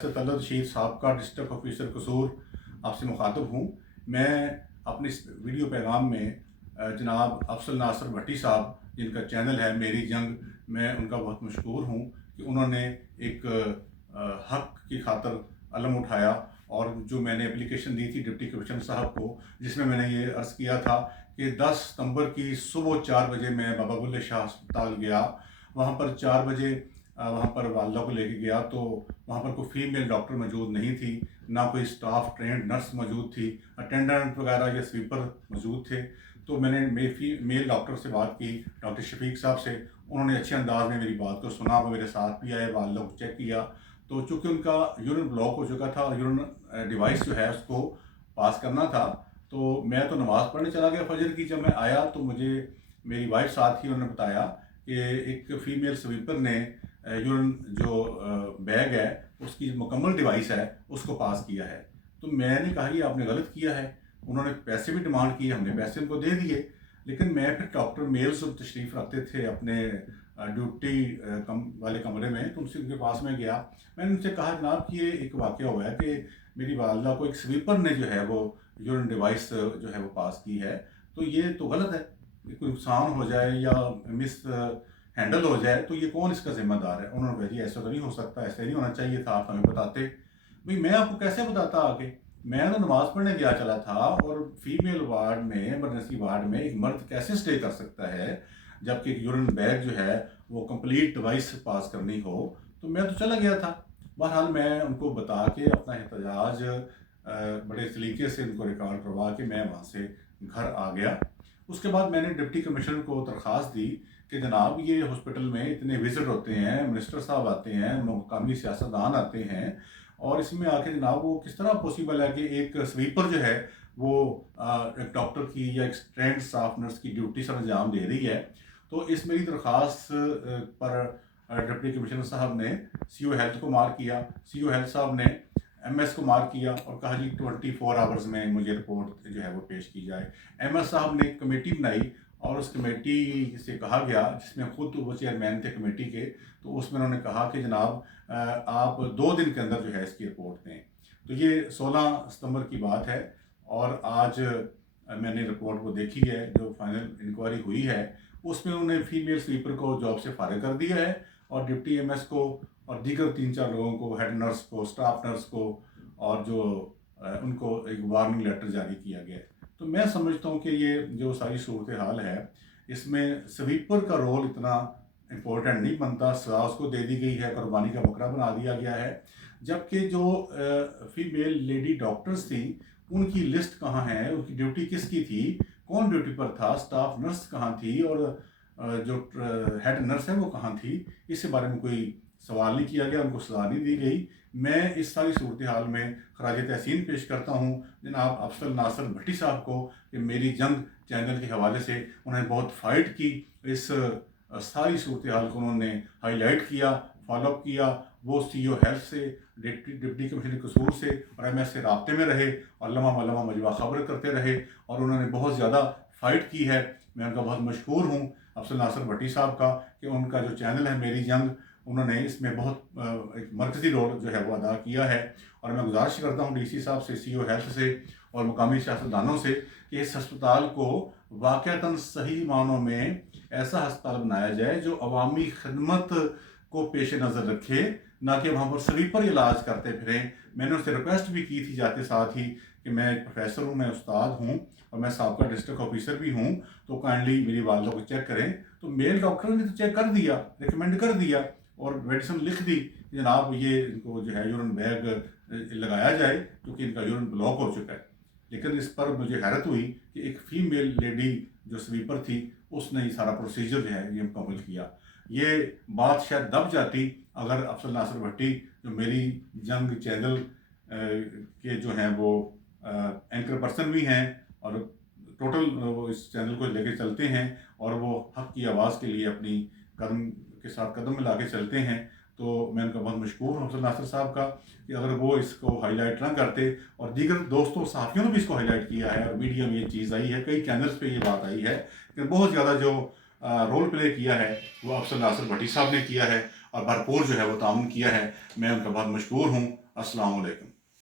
तलत रशीद साहब का district officer कसूर आपसे मुखातब हूँ। मैं अपने इस वीडियो पैगाम में जनाब अफसल नासर भट्टी साहब जिनका चैनल है मेरी जंग, मैं उनका बहुत मशकूर हूँ कि उन्होंने एक हक़ की खातर अलम उठाया और जो मैंने एप्लीकेशन दी थी डिप्टी कमिश्नर साहब को, जिसमें मैंने ये अर्ज़ किया था कि 10 सितंबर की सुबह 4 बजे मैं बाबा बुल्ले शाह अस्पताल गया। वहाँ पर 4 बजे वहाँ पर वालदा को लेके गया तो वहाँ पर कोई फीमेल डॉक्टर मौजूद नहीं थी, ना कोई स्टाफ ट्रेंड नर्स मौजूद थी, अटेंडेंट वगैरह या स्वीपर मौजूद थे। तो मैंने मेल डॉक्टर से बात की, डॉक्टर शफीक साहब से। उन्होंने अच्छे अंदाज में मेरी बात को सुना, वो मेरे साथ भी आए, वालदा को चेक किया। तो चूँकि उनका यूरिन ब्लॉक हो चुका था और यूरिन डिवाइस जो है उसको पास करना था, तो मैं तो नमाज़ पढ़ने चला गया फजर की। जब मैं आया तो मुझे मेरी वाइफ साथ ही उन्होंने बताया कि एक फ़ीमेल स्वीपर ने यूरिन जो बैग है उसकी मुकम्मल डिवाइस है उसको पास किया है। तो मैंने कहा कि आपने गलत किया है। उन्होंने पैसे भी डिमांड किए, हमने पैसे उनको दे दिए, लेकिन मैं फिर डॉक्टर मेल से तशरीफ़ रखते थे अपने ड्यूटी वाले कमरे में, तो उनके पास में गया। मैंने उनसे कहा जनाब कि ये एक वाक़या हुआ है कि मेरी वालदा को एक स्वीपर ने जो है वो यूरिन डिवाइस जो है वो पास की है, तो ये तो गलत है। कोई नुकसान हो जाए या मिस हैंडल हो जाए तो ये कौन इसका ज़िम्मेदार है। उन्होंने कहा जी ऐसा तो नहीं हो सकता, ऐसा नहीं होना चाहिए था, आप हमें बताते। भाई मैं आपको कैसे बताता आगे, मैं तो नमाज़ पढ़ने गया चला था और फीमेल वार्ड में, इमरजेंसी वार्ड में एक मर्द कैसे स्टे कर सकता है जबकि एक यूरिन बैग जो है वो कंप्लीट डिवाइस पास करनी हो। तो मैं तो चला गया था। बहरहाल मैं उनको बता के अपना एहतजाज बड़े सलीके से उनको रिकॉर्ड करवा के मैं वहाँ से घर आ गया। उसके बाद मैंने डिप्टी कमिश्नर को दरख्वास्त दी कि जनाब ये हॉस्पिटल में इतने विज़िट होते हैं, मिनिस्टर साहब आते हैं, मुकामी सियासतदान आते हैं, और इसमें आके जनाब वो किस तरह पॉसिबल है कि एक स्वीपर जो है वो एक डॉक्टर की या एक ट्रेंड स्टाफ नर्स की ड्यूटी सर अंजाम दे रही है। तो इस मेरी दरख्वास्त पर डिप्टी कमिश्नर साहब ने सीओ हेल्थ को मार्क किया, सीओ हेल्थ साहब ने एमएस को मार्क किया और कहा जी 24 आवर्स में मुझे रिपोर्ट जो है वो पेश की जाए। एमएस साहब ने कमेटी बनाई और उस कमेटी से कहा गया, जिसमें खुद वो चेयरमैन थे कमेटी के, तो उसमें उन्होंने कहा कि जनाब आप 2 दिन के अंदर जो है इसकी रिपोर्ट दें। तो ये 16 सितंबर की बात है और आज मैंने रिपोर्ट को देखी है, जो फाइनल इंक्वायरी हुई है उसमें उन्होंने फीमेल स्वीपर को जॉब से फारिग कर दिया है और डिप्टी एमएस को और दीगर 3-4 लोगों को, हेड नर्स को, स्टाफ नर्स को, और जो उनको एक वार्निंग लेटर जारी किया गया है। तो मैं समझता हूँ कि ये जो सारी सूरत हाल है इसमें स्वीपर का रोल इतना इम्पोर्टेंट नहीं बनता, सजा उसको दे दी गई है, कुर्बानी का बकरा बना दिया गया है। जबकि जो फीमेल लेडी डॉक्टर्स थी उनकी लिस्ट कहाँ है, उनकी ड्यूटी किसकी थी, कौन ड्यूटी पर था, स्टाफ नर्स कहाँ थी और जो हेड नर्स है वो कहाँ थी, इसके बारे में कोई सवाल नहीं किया गया, उनको सजा नहीं दी गई। मैं इस सारी सूरत हाल में खराज तहसीन पेश करता हूँ जनाब अफसल नासर भट्टी साहब को कि मेरी जंग चैनल के हवाले से उन्होंने बहुत फ़ाइट की, इस सारी सूरत हाल को उन्होंने हाईलाइट किया, फॉलोअप किया। वो सीईओ हेल्थ से, डिप्टी कमिश्नर कसूर से और एमएस से राब्ते में रहे और लम्हा मलम्हा मजबा खबर करते रहे और उन्होंने बहुत ज़्यादा फ़ाइट की है। मैं उनका बहुत मशहूर हूँ अफसल नासर भट्टी साहब का कि उनका जो चैनल है मेरी जंग, उन्होंने इसमें बहुत एक मरकज़ी रोल जो है वो अदा किया है। और मैं गुजारिश करता हूँ डीसी साहब से, सीईओ हेल्थ से और मुकामी सियासतदानों से कि इस अस्पताल को वाक़तन सही मानों में ऐसा अस्पताल बनाया जाए जो अवामी खिदमत को पेश नज़र रखे, ना कि वहाँ पर स्वीपर इलाज करते फिरें। मैंने उससे रिक्वेस्ट भी की थी जाते साथ ही कि मैं एक प्रोफेसर हूँ, मैं उस्ताद हूँ और मैं साबका डिस्ट्रिक्ट ऑफिसर भी हूँ, तो काइंडली मेरी वालदा को चेक करें। तो मेल डॉक्टर ने तो चेक कर दिया, रिकमेंड कर दिया और मेडिसिन लिख दी कि जनाब ये इनको जो है यूरिन बैग लगाया जाए क्योंकि इनका यूरिन ब्लॉक हो चुका है। लेकिन इस पर मुझे हैरत हुई कि एक फ़ीमेल लेडी जो स्वीपर थी उसने ये सारा प्रोसीजर जो है ये मुकम्मल किया। ये बात शायद दब जाती अगर अफसल नासर भट्टी जो मेरी जंग चैनल के जो हैं वो एंकर पर्सन भी हैं और टोटल वो इस चैनल को लेके चलते हैं और वो हक़ की आवाज़ के लिए अपनी कदम के साथ कदम मिला के चलते हैं। तो मैं उनका बहुत मशहूर हूँ अफसल नासर साहब का कि अगर वो इसको हाईलाइट ना करते, और दीगर दोस्तों सहाफ़ियों ने भी इसको हाईलाइट किया है और मीडिया में ये चीज़ आई है, कई चैनल्स पे ये बात आई है, लेकिन बहुत ज़्यादा जो रोल प्ले किया है वो अफसल नासर भट्टी साहब ने किया है और भरपूर जो है वो ताउन किया है। मैं उनका बहुत मशहूर हूँ। السلام علیکم.